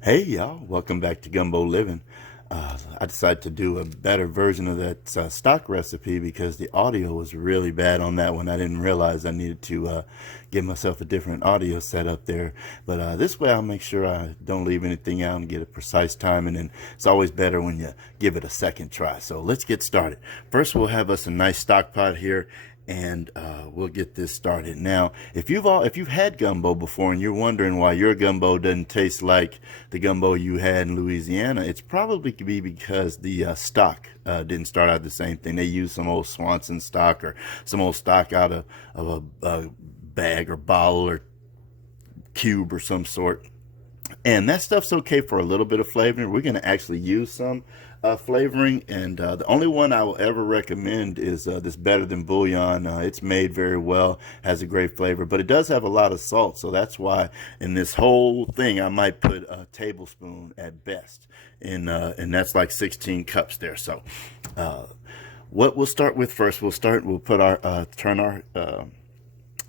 Hey y'all, welcome back to Gumbo Living. I decided to do a better version of that stock recipe because the audio was really bad on that one. I didn't realize I needed to give myself a different audio setup there. But this way I'll make sure I don't leave anything out and get a precise timing. And it's always better when you give it a second try. So let's get started. First we'll have us a nice stock pot here, and we'll get this started. Now, if you've had gumbo before and you're wondering why your gumbo doesn't taste like the gumbo you had in Louisiana, it's probably be because the stock didn't start out the same thing. They used some old Swanson stock or some old stock out of a bag or bottle or cube or some sort. And that stuff's okay for a little bit of flavoring. We're going to actually use some flavoring, and the only one I will ever recommend is this Better Than Bouillon. It's made very well, has a great flavor, but it does have a lot of salt, so that's why in this whole thing I might put a tablespoon at best, and that's like 16 cups there. So what we'll start with first, we'll put our turn our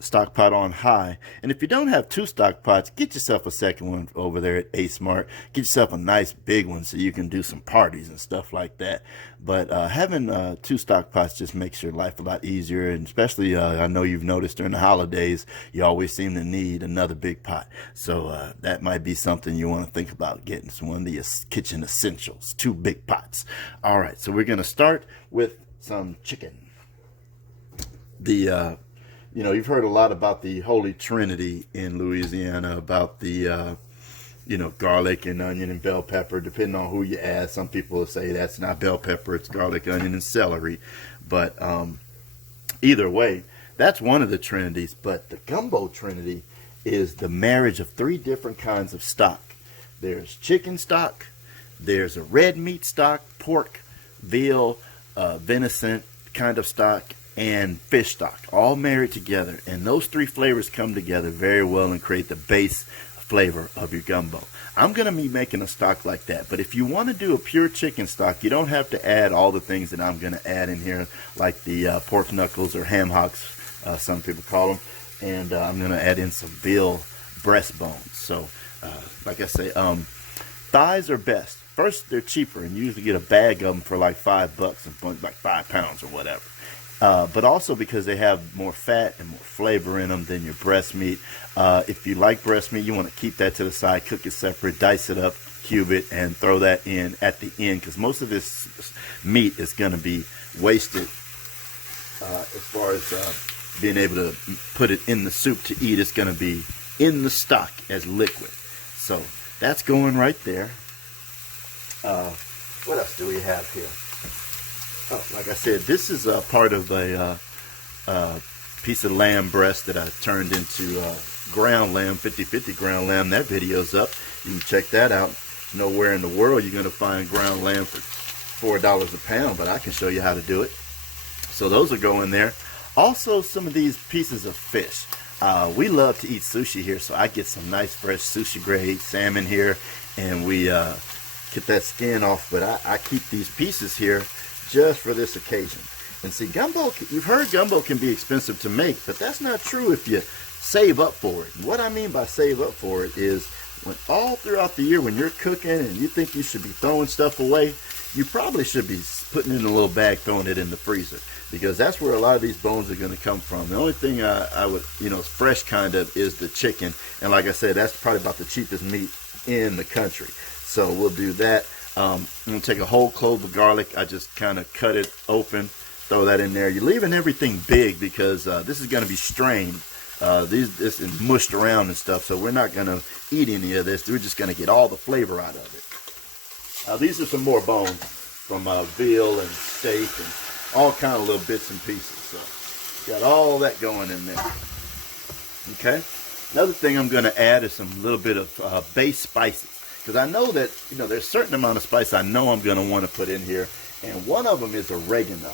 stock pot on high. And if you don't have two stock pots, get yourself a second one over there at A Smart. Get yourself a nice big one so you can do some parties and stuff like that. But having two stock pots just makes your life a lot easier, and especially I know you've noticed during the holidays you always seem to need another big pot. So that might be something you want to think about getting, some one of the kitchen essentials, two big pots. All right, so we're going to start with some chicken. You've heard a lot about the Holy Trinity in Louisiana, about the, garlic and onion and bell pepper, depending on who you ask. Some people will say that's not bell pepper, it's garlic, onion, and celery. But either way, that's one of the Trinities. But the Gumbo Trinity is the marriage of three different kinds of stock. There's chicken stock, there's a red meat stock, pork, veal, venison kind of stock, and fish stock, all married together, and those three flavors come together very well and create the base flavor of your gumbo. I'm going to be making a stock like that, but if you want to do a pure chicken stock, you don't have to add all the things that I'm going to add in here, like the pork knuckles or ham hocks, some people call them, and I'm going to add in some veal breastbones. So like I say, thighs are best. First, they're cheaper, and you usually get a bag of them for like $5, and like 5 pounds or whatever. But also because they have more fat and more flavor in them than your breast meat. If you like breast meat, you want to keep that to the side, cook it separate, dice it up, cube it, and throw that in at the end, because most of this meat is going to be wasted as far as being able to put it in the soup to eat. It's going to be in the stock as liquid. So that's going right there. What else do we have here? Oh, like I said, this is a part of a piece of lamb breast that I turned into ground lamb, 50-50 ground lamb. That video's up. You can check that out. Nowhere in the world you're going to find ground lamb for $4 a pound, but I can show you how to do it. So those are going there. Also, some of these pieces of fish. We love to eat sushi here, so I get some nice fresh sushi grade salmon here, and we get that skin off, but I keep these pieces here just for this occasion. And see, gumbo, you've heard gumbo can be expensive to make, but that's not true if you save up for it. And what I mean by save up for it is when all throughout the year when you're cooking and you think you should be throwing stuff away, you probably should be putting it in a little bag, throwing it in the freezer, because that's where a lot of these bones are going to come from. The only thing I would, fresh kind of, is the chicken. And like I said, that's probably about the cheapest meat in the country. So we'll do that. I'm going to take a whole clove of garlic. I just kind of cut it open, throw that in there. You're leaving everything big because this is going to be strained. This is mushed around and stuff, so we're not going to eat any of this. We're just going to get all the flavor out of it. These are some more bones from veal and steak and all kind of little bits and pieces. So got all that going in there. Okay. Another thing I'm going to add is some little bit of base spices. Because I know that, there's a certain amount of spice I know I'm going to want to put in here. And one of them is oregano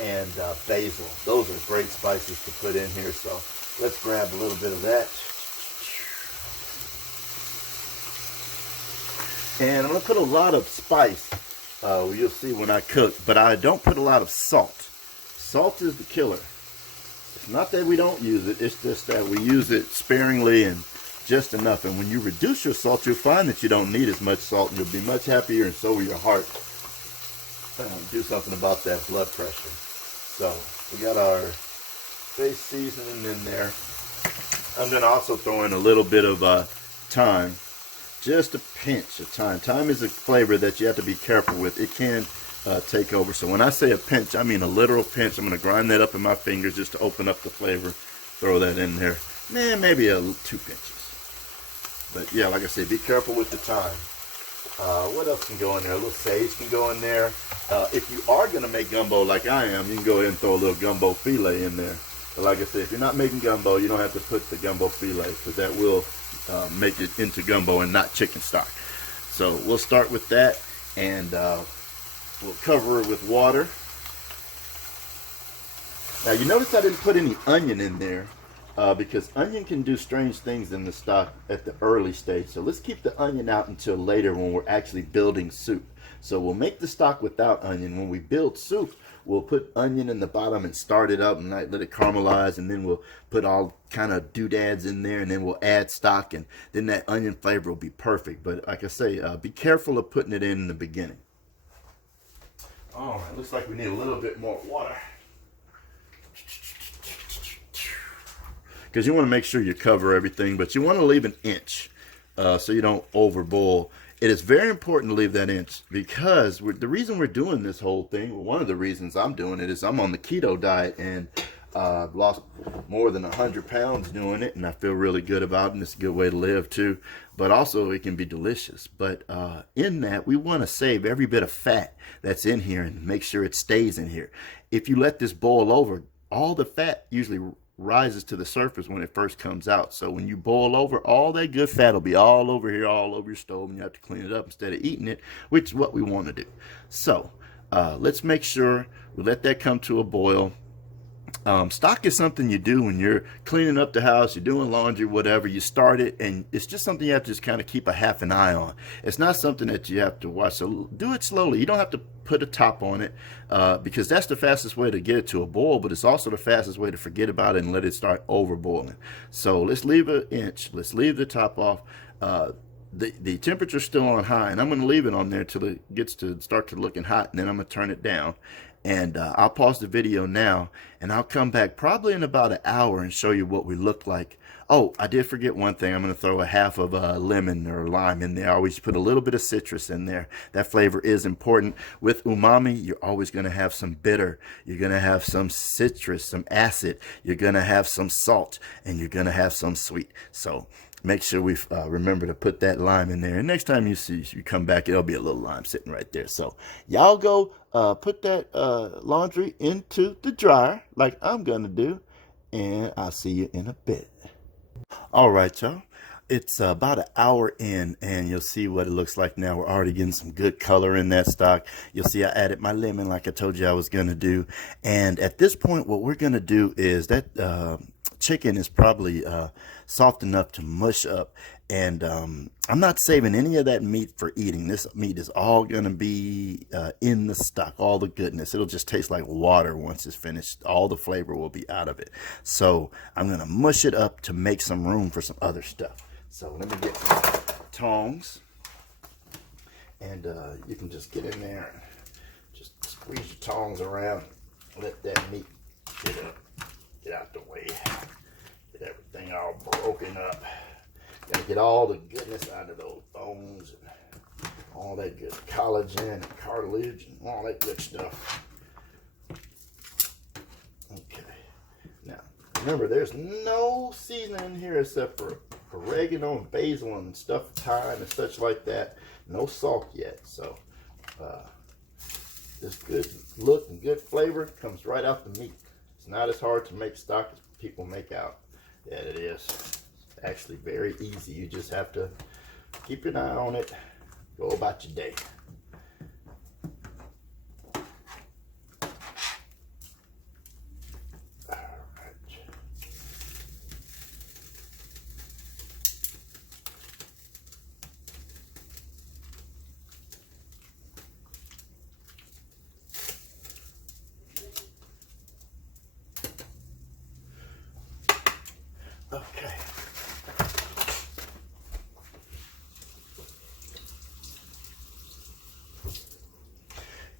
and basil. Those are great spices to put in here. So let's grab a little bit of that. And I'm going to put a lot of spice. You'll see when I cook. But I don't put a lot of salt. Salt is the killer. It's not that we don't use it. It's just that we use it sparingly, and just enough. And when you reduce your salt, you'll find that you don't need as much salt, and you'll be much happier, and so will your heart. Do something about that blood pressure. So we got our base seasoning in there. I'm going to also throw in a little bit of thyme, just a pinch of thyme. Thyme is a flavor that you have to be careful with. It can take over. So when I say a pinch, I mean a literal pinch. I'm going to grind that up in my fingers just to open up the flavor. Throw that in there. Maybe 2 pinches. But yeah, like I said, be careful with the thyme. What else can go in there? A little sage can go in there. If you are going to make gumbo like I am, you can go ahead and throw a little gumbo filet in there. But like I said, if you're not making gumbo, you don't have to put the gumbo filet, because that will make it into gumbo and not chicken stock. So we'll start with that, and we'll cover it with water. Now you notice I didn't put any onion in there, because onion can do strange things in the stock at the early stage. So let's keep the onion out until later when we're actually building soup. So we'll make the stock without onion. When we build soup, we'll put onion in the bottom and start it up and let it caramelize, and then we'll put all kind of doodads in there, and then we'll add stock, and then that onion flavor will be perfect. But like I say, be careful of putting it in the beginning. All right, looks like we need a little bit more water, because you want to make sure you cover everything, but you want to leave an inch so you don't overboil. It is very important to leave that inch, because the reason we're doing this whole thing, well, one of the reasons I'm doing it, is I'm on the keto diet, and I've lost more than 100 pounds doing it, and I feel really good about it, and it's a good way to live too. But also it can be delicious. But in that, we want to save every bit of fat that's in here and make sure it stays in here. If you let this boil over, all the fat usually rises to the surface when it first comes out. So when you boil over, all that good fat will be all over here, all over your stove, and you have to clean it up instead of eating it, which is what we want to do. So let's make sure we let that come to a boil. Stock is something you do when you're cleaning up the house, you're doing laundry, whatever. You start it, and it's just something you have to just kind of keep a half an eye on. It's not something that you have to watch. So do it slowly. You don't have to put a top on it, because that's the fastest way to get it to a boil, but it's also the fastest way to forget about it and let it start over boiling. So let's leave an inch. Let's leave the top off. The temperature's still on high, and I'm going to leave it on there till it gets to start to looking hot, and then I'm going to turn it down. And I'll pause the video now, and I'll come back probably in about an hour and show you what we look like. Oh, I did forget one thing. I'm going to throw a half of a lemon or lime in there. I always put a little bit of citrus in there. That flavor is important. With umami, you're always going to have some bitter. You're going to have some citrus, some acid. You're going to have some salt, and you're going to have some sweet. So make sure we remember to put that lime in there. And next time you come back, it'll be a little lime sitting right there. So y'all go put that laundry into the dryer like I'm going to do. And I'll see you in a bit. All right, y'all. It's about an hour in, and you'll see what it looks like now. We're already getting some good color in that stock. You'll see I added my lemon like I told you I was going to do. And at this point, what we're going to do is that chicken is probably soft enough to mush up. And I'm not saving any of that meat for eating. This meat is all going to be in the stock, all the goodness. It'll just taste like water once it's finished. All the flavor will be out of it. So I'm going to mush it up to make some room for some other stuff. So let me get tongs. And you can just get in there and just squeeze your tongs around. Let that meat get out the way. Get everything all broken up. Gotta get all the goodness out of those bones and all that good collagen and cartilage and all that good stuff. Okay. Now, remember, there's no seasoning in here except for oregano and basil and stuff, thyme and such like that. No salt yet. So, this good look and good flavor comes right out the meat. It's not as hard to make stock as people make out that it is. Actually very easy. You just have to keep an eye on it, go about your day. All right. Okay.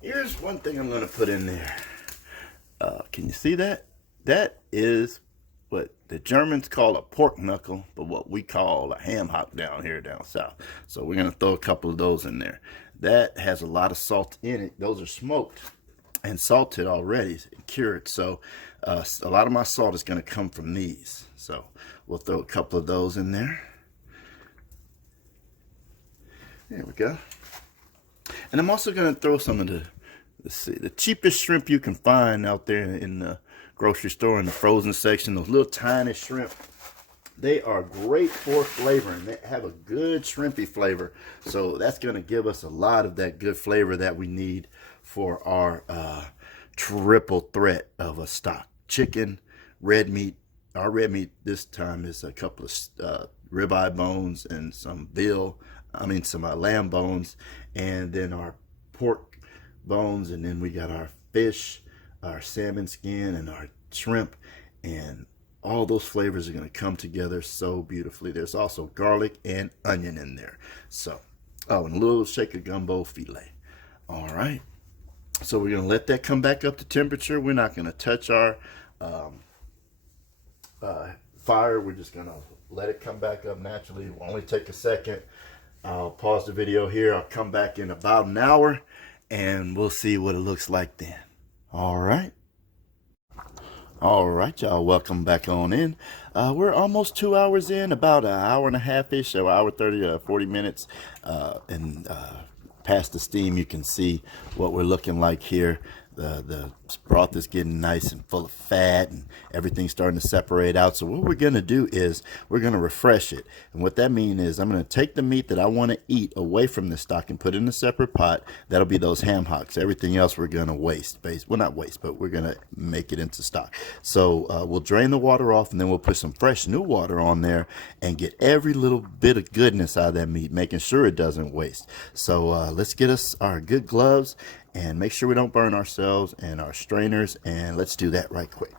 Here's one thing I'm going to put in there. Can you see that? That is what the Germans call a pork knuckle, but what we call a ham hock down here down south. So we're going to throw a couple of those in there. That has a lot of salt in it. Those are smoked and salted already and cured. So a lot of my salt is going to come from these. So we'll throw a couple of those in there. There we go. And I'm also going to throw some of the cheapest shrimp you can find out there in the grocery store in the frozen section. Those little tiny shrimp. They are great for flavoring. They have a good shrimpy flavor. So that's going to give us a lot of that good flavor that we need for our triple threat of a stock. Chicken, red meat. Our red meat this time is a couple of ribeye bones and some some lamb bones, and then our pork bones, and then we got our fish, our salmon skin, and our shrimp, and all those flavors are going to come together so beautifully. There's also garlic and onion in there. So, oh, and a little shake of gumbo filet. All right. So we're going to let that come back up to temperature. We're not going to touch our fire. We're just going to let it come back up naturally. It will only take a second. I'll pause the video here. I'll come back in about an hour and we'll see what it looks like then. All right. All right, y'all, welcome back on in. We're almost 2 hours in, about an hour and a half-ish, or hour 30 to 40 minutes. And past the steam, you can see what we're looking like here. The broth is getting nice and full of fat, and everything's starting to separate out. So what we're going to do is we're going to refresh it. And what that means is I'm going to take the meat that I want to eat away from the stock and put it in a separate pot. That'll be those ham hocks. Everything else we're going to waste. Well, not waste, but we're going to make it into stock. So we'll drain the water off, and then we'll put some fresh new water on there and get every little bit of goodness out of that meat, making sure it doesn't waste. So let's get us our good gloves and make sure we don't burn ourselves and our strainers, and let's do that right quick.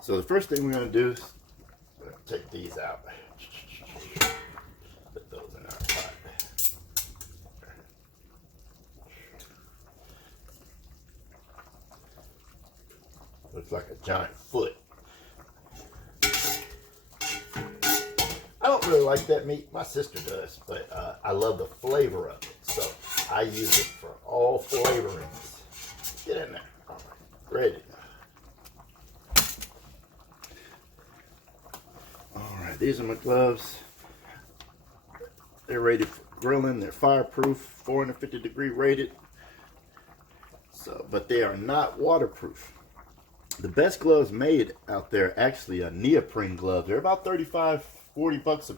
So the first thing we're going to do is take these out. Put those in our pot. Looks like a giant foot. I don't really like that meat. My sister does, but I love the flavor of it. So I use it for all flavorings. Get in there. All right. Ready. All right. These are my gloves. They're rated for grilling. They're fireproof, 450-degree rated. So, but they are not waterproof. The best gloves made out there actually are neoprene gloves. They're about $35, $40 a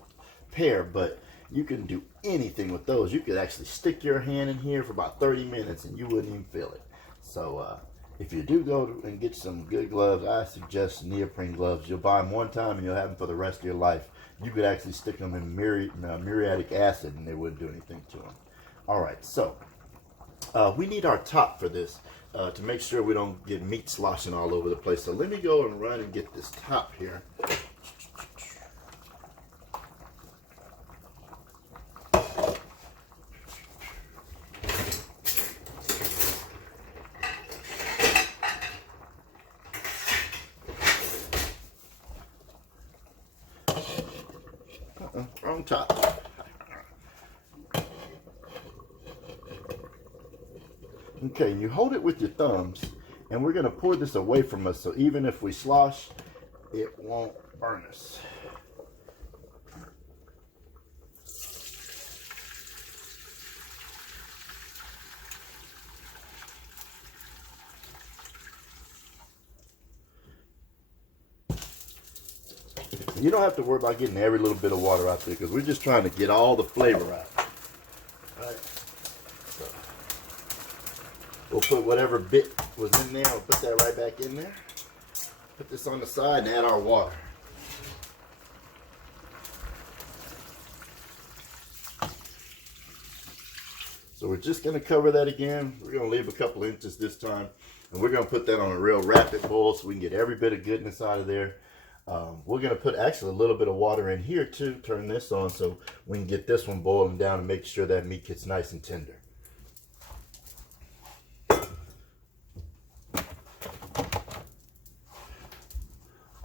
pair, but you can do anything with those. You could actually stick your hand in here for about 30 minutes and you wouldn't even feel it. So if you do go and get some good gloves, I suggest neoprene gloves. You'll buy them one time and you'll have them for the rest of your life. You could actually stick them in muriatic acid and they wouldn't do anything to them. All right, so we need our top for this to make sure we don't get meat sloshing all over the place. So let me go and run and get this top here. Wrong top. Okay, you hold it with your thumbs, and we're going to pour this away from us, so even if we slosh, it won't burn us. You don't have to worry about getting every little bit of water out there because we're just trying to get all the flavor out. All right. So we'll put whatever bit was in there, we'll put that right back in there. Put this on the side and add our water. So we're just going to cover that again. We're going to leave a couple inches this time. And we're going to put that on a real rapid boil so we can get every bit of goodness out of there. We're going to put actually a little bit of water in here too. Turn this on so we can get this one boiling down and make sure that meat gets nice and tender.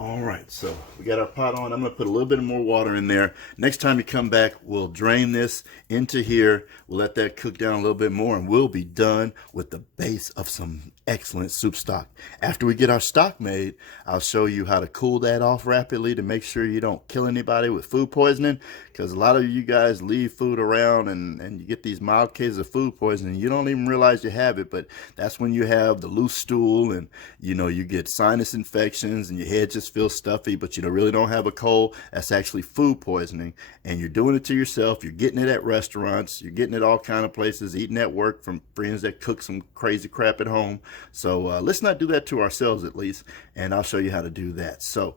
All right, so we got our pot on. I'm going to put a little bit more water in there. Next time you come back, we'll drain this into here. We'll let that cook down a little bit more, and we'll be done with the base of some excellent soup stock. After we get our stock made, I'll show you how to cool that off rapidly to make sure you don't kill anybody with food poisoning, because a lot of you guys leave food around and you get these mild cases of food poisoning. You don't even realize you have it, but that's when you have the loose stool and, you know, you get sinus infections and your head just feels stuffy, but you really don't have a cold. That's actually food poisoning, and you're doing it to yourself. You're getting it at restaurants. You're getting it all kind of places, eating at work from friends that cook some crazy crap at home. So let's not do that to ourselves, at least, and I'll show you how to do that. So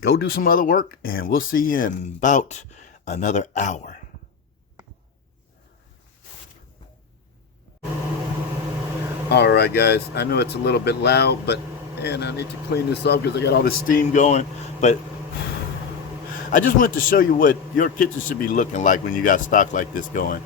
go do some other work, and we'll see you in about another hour. All right, guys, I know it's a little bit loud, but man, I need to clean this up because I got all this steam going. But I just wanted to show you what your kitchen should be looking like when you got stock like this going.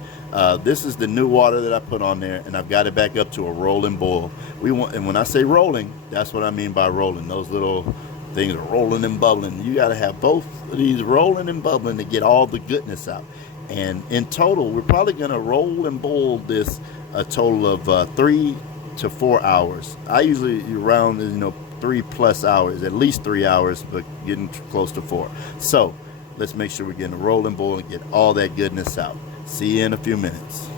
This is the new water that I put on there, and I've got it back up to a rolling boil. And when I say rolling, that's what I mean by rolling. Those little things are rolling and bubbling. You got to have both of these rolling and bubbling to get all the goodness out. And in total, we're probably going to roll and boil this a total of 3 to 4 hours. I usually around 3+ hours, at least 3 hours, but getting close to 4. So let's make sure we're getting a rolling boil and get all that goodness out. See you in a few minutes.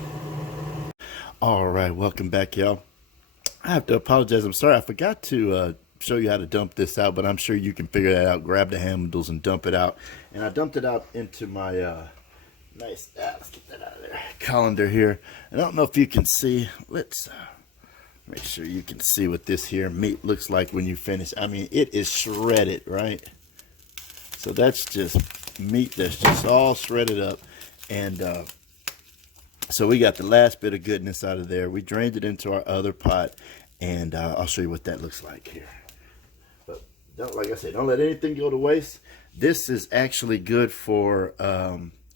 All right, welcome back, y'all. I have to apologize. I'm sorry, I forgot to show you how to dump this out, but I'm sure you can figure that out. Grab the handles and dump it out. And I dumped it out into my nice, let's get that out of there, colander here. And I don't know if you can see. Let's make sure you can see what this here meat looks like when you finish. I mean, it is shredded, right? So that's just meat that's just all shredded up. And so we got the last bit of goodness out of there. We drained it into our other pot, and I'll show you what that looks like here. But like I said, don't let anything go to waste. This is actually good for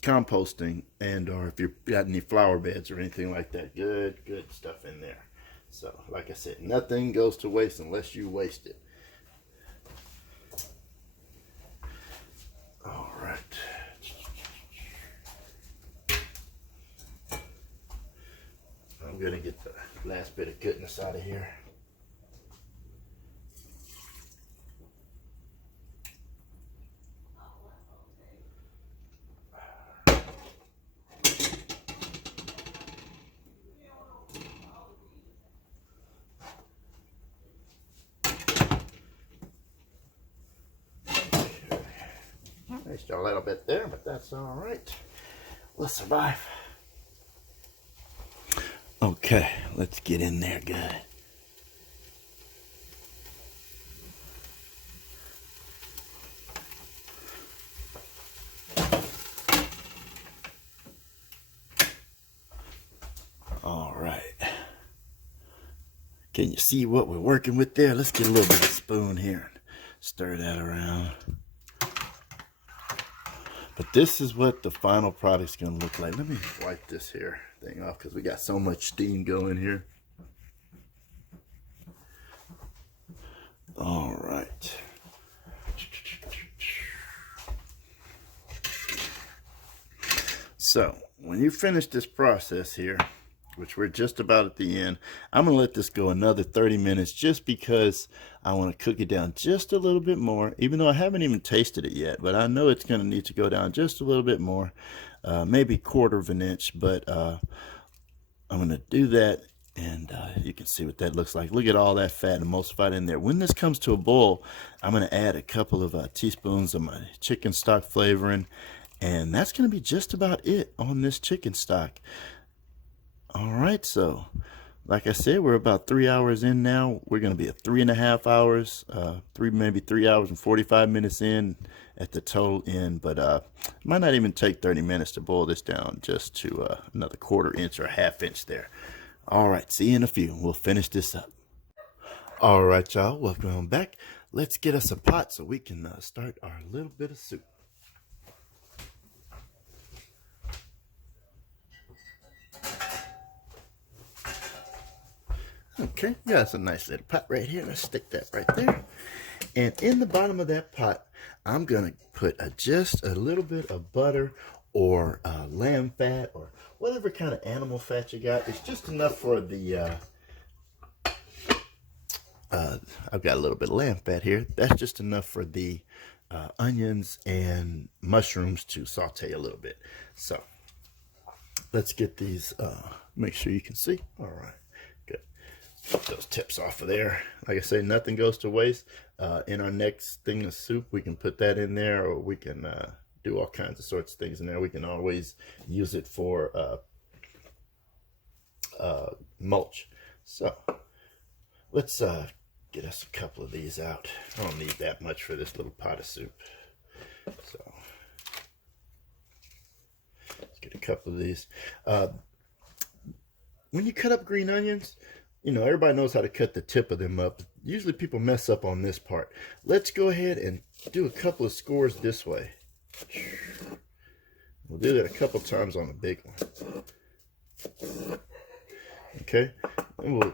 composting, and or if you've got any flower beds or anything like that. Good stuff in there. So like I said, nothing goes to waste unless you waste it. All right. I'm going to get the last bit of goodness out of here. Missed a little bit there, but that's all right. We'll survive. Okay, let's get in there good. All right. Can you see what we're working with there? Let's get a little bit of spoon here and stir that around. But this is what the final product's gonna look like. Let me wipe this here thing off because we got so much steam going here. All right. So when you finish this process here, which we're just about at the end, I'm gonna let this go another 30 minutes just because I want to cook it down just a little bit more, even though I haven't even tasted it yet, but I know it's gonna need to go down just a little bit more, maybe 1/4 of an inch, but I'm gonna do that, and you can see what that looks like. Look at all that fat emulsified in there. When this comes to a boil, I'm gonna add a couple of teaspoons of my chicken stock flavoring, and that's gonna be just about it on this chicken stock. All right, so like I said, we're about 3 hours in now. We're going to be at 3.5 hours, maybe 3 hours and 45 minutes in at the total end. But it might not even take 30 minutes to boil this down just to another 1/4 inch or 1/2 inch there. All right, see you in a few. We'll finish this up. All right, y'all, welcome back. Let's get us a pot so we can start our little bit of soup. Okay, yeah, that's a nice little pot right here. Let's stick that right there. And in the bottom of that pot, I'm going to put just a little bit of butter or lamb fat or whatever kind of animal fat you got. It's just enough for the, I've got a little bit of lamb fat here. That's just enough for the onions and mushrooms to saute a little bit. So let's get these, make sure you can see. All right, good. Get those tips off of there. Like I say, nothing goes to waste. In our next thing of soup, we can put that in there, or we can do all kinds of sorts of things in there. We can always use it for mulch. So let's get us a couple of these out. I don't need that much for this little pot of soup. So let's get a couple of these. When you cut up green onions, you know, everybody knows how to cut the tip of them up. Usually people mess up on this part. Let's go ahead and do a couple of scores this way. We'll do that a couple times on the big one. Okay, and we'll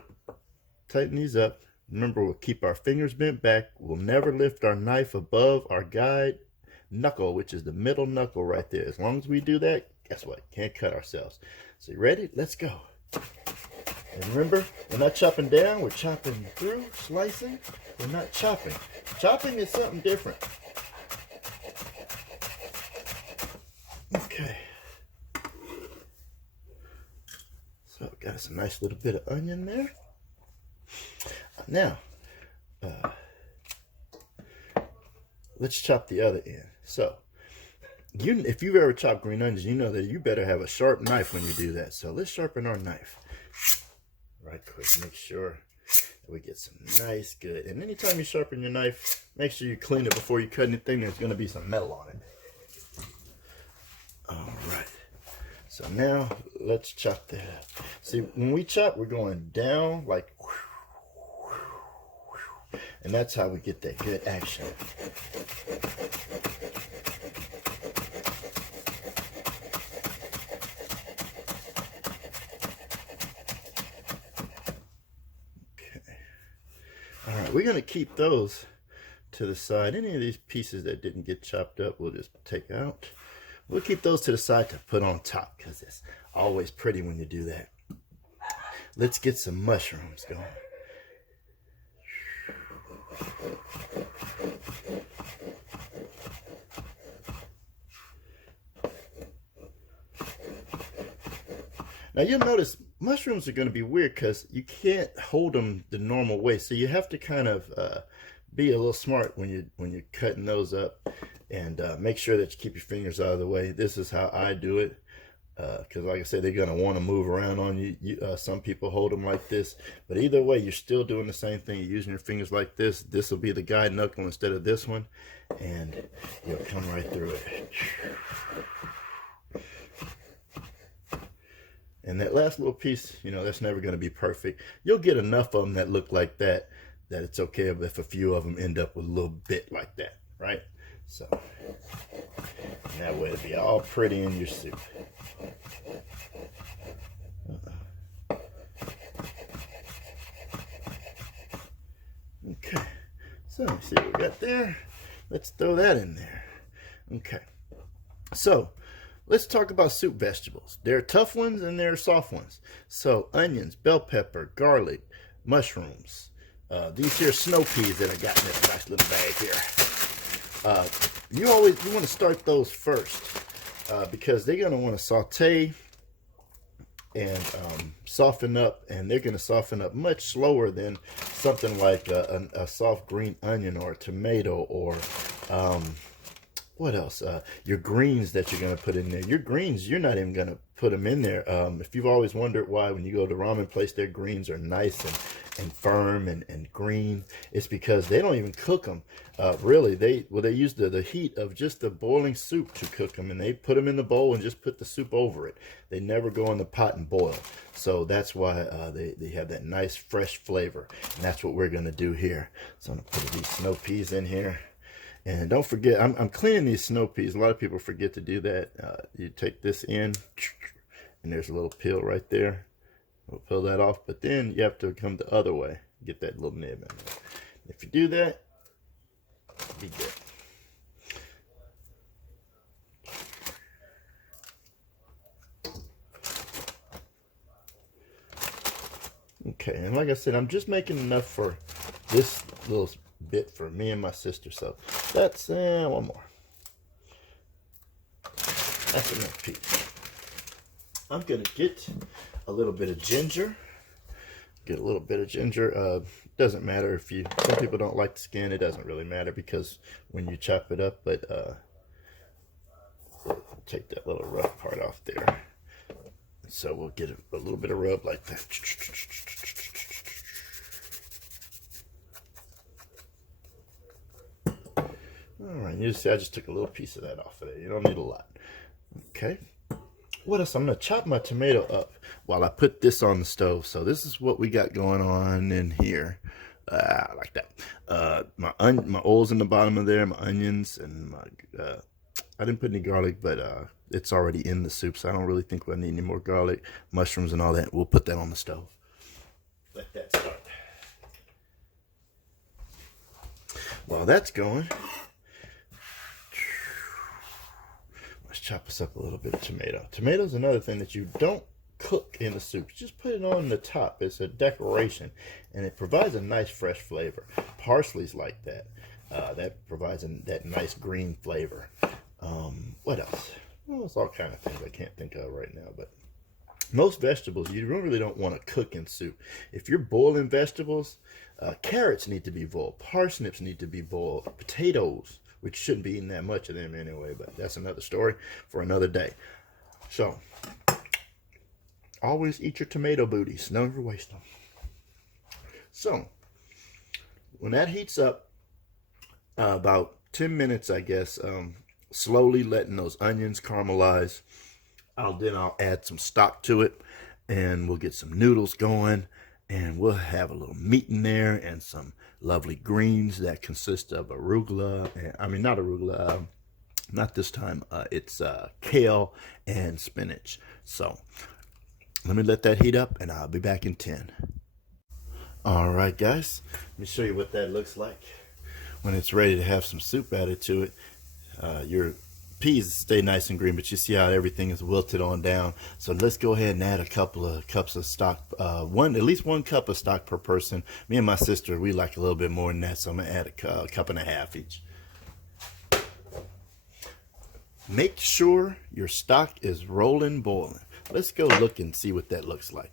tighten these up. Remember, we'll keep our fingers bent back. We'll never lift our knife above our guide knuckle, which is the middle knuckle right there. As long as we do that, guess what? Can't cut ourselves. So you ready? Let's go. And remember, we're not chopping down, we're chopping through, slicing. We're not chopping. Chopping is something different. Okay. So got us a nice little bit of onion there. Now, let's chop the other end. So, if you've ever chopped green onions, you know that you better have a sharp knife when you do that. So let's sharpen our knife. Right quick, make sure that we get some nice good. And anytime you sharpen your knife, make sure you clean it before you cut anything. There's going to be some metal on it. All right. So now let's chop that up. See, when we chop, we're going down like, and that's how we get that good action. All right, we're going to keep those to the side. Any of these pieces that didn't get chopped up, we'll just take out. We'll keep those to the side to put on top because it's always pretty when you do that. Let's get some mushrooms going. Now you'll notice mushrooms are going to be weird because you can't hold them the normal way. So you have to kind of be a little smart when you're cutting those up, and make sure that you keep your fingers out of the way. This is how I do it because, like I said, they're going to want to move around on you. Some people hold them like this, but either way, you're still doing the same thing. You're using your fingers like this. This will be the guide knuckle instead of this one, and you'll come right through it. And that last little piece, you know, that's never going to be perfect. You'll get enough of them that look like that it's okay if a few of them end up with a little bit like that, right? So that way it'll be all pretty in your soup. Okay, so let's see what we got there. Let's throw that in there. Okay, so let's talk about soup vegetables. There are tough ones and there are soft ones. So onions, bell pepper, garlic, mushrooms. These here snow peas that I got in this nice little bag here. You want to start those first because they're going to want to saute and soften up, and they're going to soften up much slower than something like a soft green onion or a tomato or what else? Your greens that you're going to put in there. Your greens, you're not even going to put them in there. If you've always wondered why when you go to ramen place, their greens are nice and firm and green, it's because they don't even cook them. Really, they use the heat of just the boiling soup to cook them, and they put them in the bowl and just put the soup over it. They never go in the pot and boil. So that's why they have that nice fresh flavor, and that's what we're going to do here. So I'm going to put these snow peas in here. And don't forget, I'm cleaning these snow peas. A lot of people forget to do that. You take this in, and there's a little peel right there. We'll peel that off, but then you have to come the other way. Get that little nib in there. If you do that, be good. Okay, and like I said, I'm just making enough for this little bit for me and my sister. So that's one more. That's enough piece. I'm gonna get a little bit of ginger. Get a little bit of ginger. Doesn't matter if you. Some people don't like the skin. It doesn't really matter because when you chop it up, but take that little rough part off there. So we'll get a little bit of rub like that. All right, you see, I just took a little piece of that off of there. You don't need a lot. Okay. What else? I'm going to chop my tomato up while I put this on the stove. So this is what we got going on in here. Like that. My oil's in the bottom of there, my onions, and my, I didn't put any garlic, but it's already in the soup, so I don't really think we'll need any more garlic, mushrooms, and all that. We'll put that on the stove. Let that start. While that's going, let's chop us up a little bit of tomato. Tomato's another thing that you don't cook in the soup. Just put it on the top. It's a decoration, and it provides a nice fresh flavor. Parsley's like that. That provides that nice green flavor. What else? Well, it's all kind of things I can't think of right now, but most vegetables you really don't want to cook in soup. If you're boiling vegetables, carrots need to be boiled, parsnips need to be boiled, potatoes, which shouldn't be eating that much of them anyway, but that's another story for another day. So, always eat your tomato booties, never waste them. So, when that heats up, about 10 minutes, I guess, slowly letting those onions caramelize. I'll add some stock to it, and we'll get some noodles going, and we'll have a little meat in there and some lovely greens that consist of arugula. Not arugula, not this time. It's kale and spinach. So let me let that heat up, and I'll be back in 10. All right, guys, let me show you what that looks like when it's ready to have some soup added to it. Your peas stay nice and green, but you see how everything is wilted on down. So let's go ahead and add a couple of cups of stock. At least 1 cup of stock per person. Me and my sister, we like a little bit more than that, so I'm gonna add a cup and a half each. Make sure your stock is rolling, boiling. Let's go look and see what that looks like.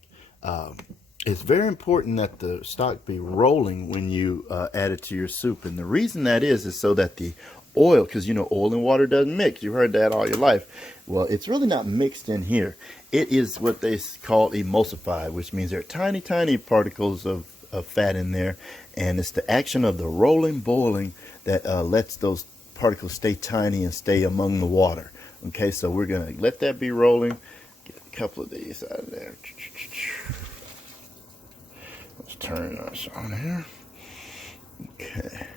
It's very important that the stock be rolling when you add it to your soup, and the reason that is so that the oil, because you know oil and water doesn't mix. You've heard that all your life. Well, it's really not mixed in here. It is what they call emulsified, which means there are tiny, tiny particles of fat in there, and it's the action of the rolling, boiling that lets those particles stay tiny and stay among the water. Okay, so we're gonna let that be rolling. Get a couple of these out of there. Let's turn us on here. Okay.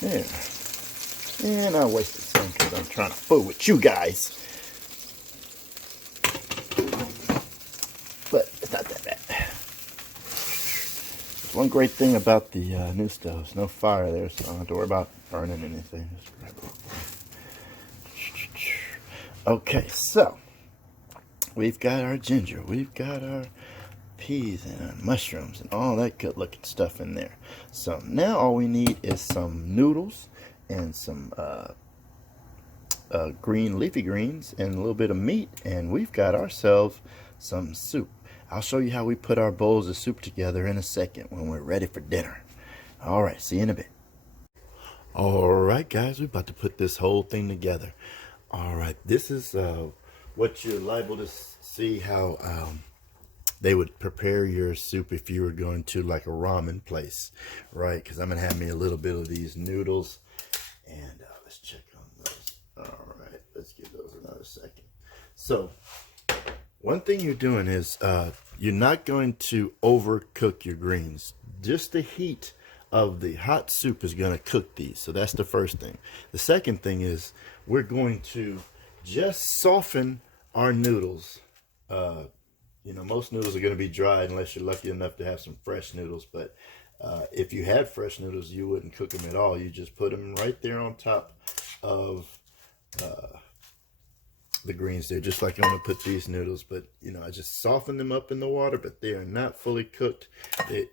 There. And I wasted some because I'm trying to fool with you guys. But it's not that bad. One great thing about the new stoves, no fire there, so I don't have to worry about burning anything. Okay, so we've got our ginger, we've got our peas and our mushrooms and all that good looking stuff in there. So now all we need is some noodles and some green leafy greens and a little bit of meat, and we've got ourselves some soup. I'll show you how we put our bowls of soup together in a second when we're ready for dinner. All right, see you in a bit. All right, guys, we're about to put this whole thing together. All right, this is what you're liable to see how they would prepare your soup if you were going to like a ramen place, right? Because I'm gonna have me a little bit of these noodles, and let's check on those. All right, let's give those another second. So one thing you're doing is you're not going to overcook your greens. Just the heat of the hot soup is going to cook these. So that's the first thing. The second thing is we're going to just soften our noodles. You know, most noodles are going to be dried unless you're lucky enough to have some fresh noodles. But if you had fresh noodles, you wouldn't cook them at all. You just put them right there on top of the greens there, just like I'm going to put these noodles. But, you know, I just soften them up in the water, but they are not fully cooked. They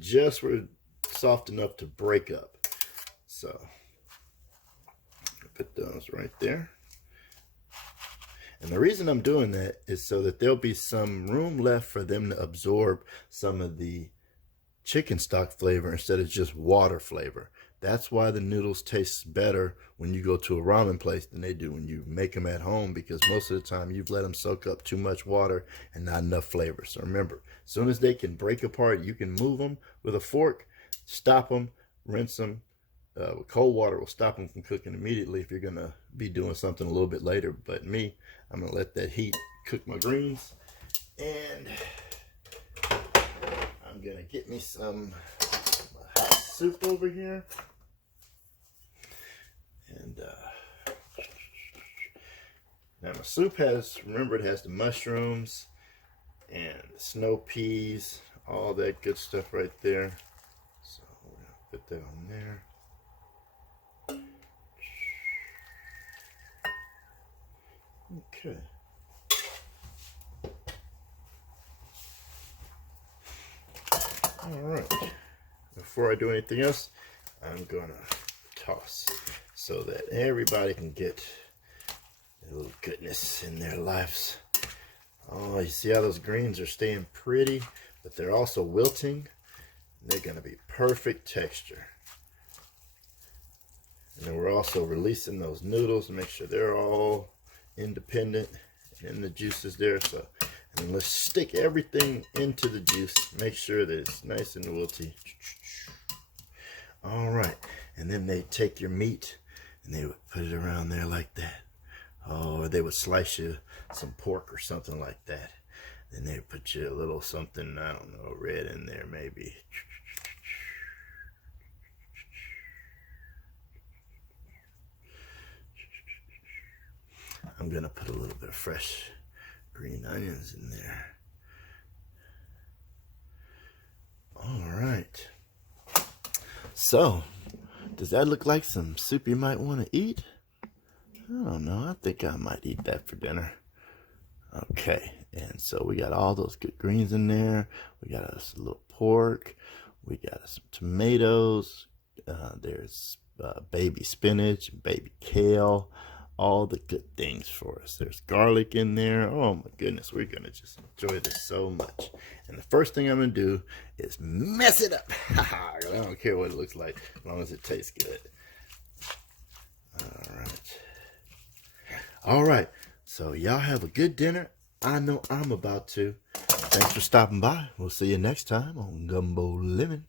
just were soft enough to break up. So, put those right there. And the reason I'm doing that is so that there'll be some room left for them to absorb some of the chicken stock flavor instead of just water flavor. That's why the noodles taste better when you go to a ramen place than they do when you make them at home, because most of the time you've let them soak up too much water and not enough flavor. So remember, as soon as they can break apart, you can move them with a fork, stop them, rinse them. With cold water will stop them from cooking immediately if you're going to be doing something a little bit later. But me, I'm going to let that heat cook my greens. And I'm going to get me some hot soup over here. And now my soup has, remember, it has the mushrooms and the snow peas, all that good stuff right there. So we're going to put that on there. Okay. All right. Before I do anything else, I'm gonna toss so that everybody can get a little goodness in their lives. Oh, you see how those greens are staying pretty, but they're also wilting. They're gonna be perfect texture. And then we're also releasing those noodles to make sure they're all independent and the juices there. So, and let's stick everything into the juice. Make sure that it's nice and wilty. All right, and then they take your meat and they would put it around there like that. Oh, or they would slice you some pork or something like that. Then they would put you a little something, I don't know, red in there maybe. I'm gonna put a little bit of fresh green onions in there. All right. So, does that look like some soup you might want to eat? I don't know. I think I might eat that for dinner. Okay. And so we got all those good greens in there. We got us a little pork. We got some tomatoes. There's baby spinach, baby kale. All the good things for us. There's garlic in there. Oh my goodness, we're gonna just enjoy this so much. And the first thing I'm gonna do is mess it up. I don't care what it looks like as long as it tastes good. All right, so y'all have a good dinner. I know I'm about to. Thanks for stopping by. We'll see you next time on Gumbo Lemon.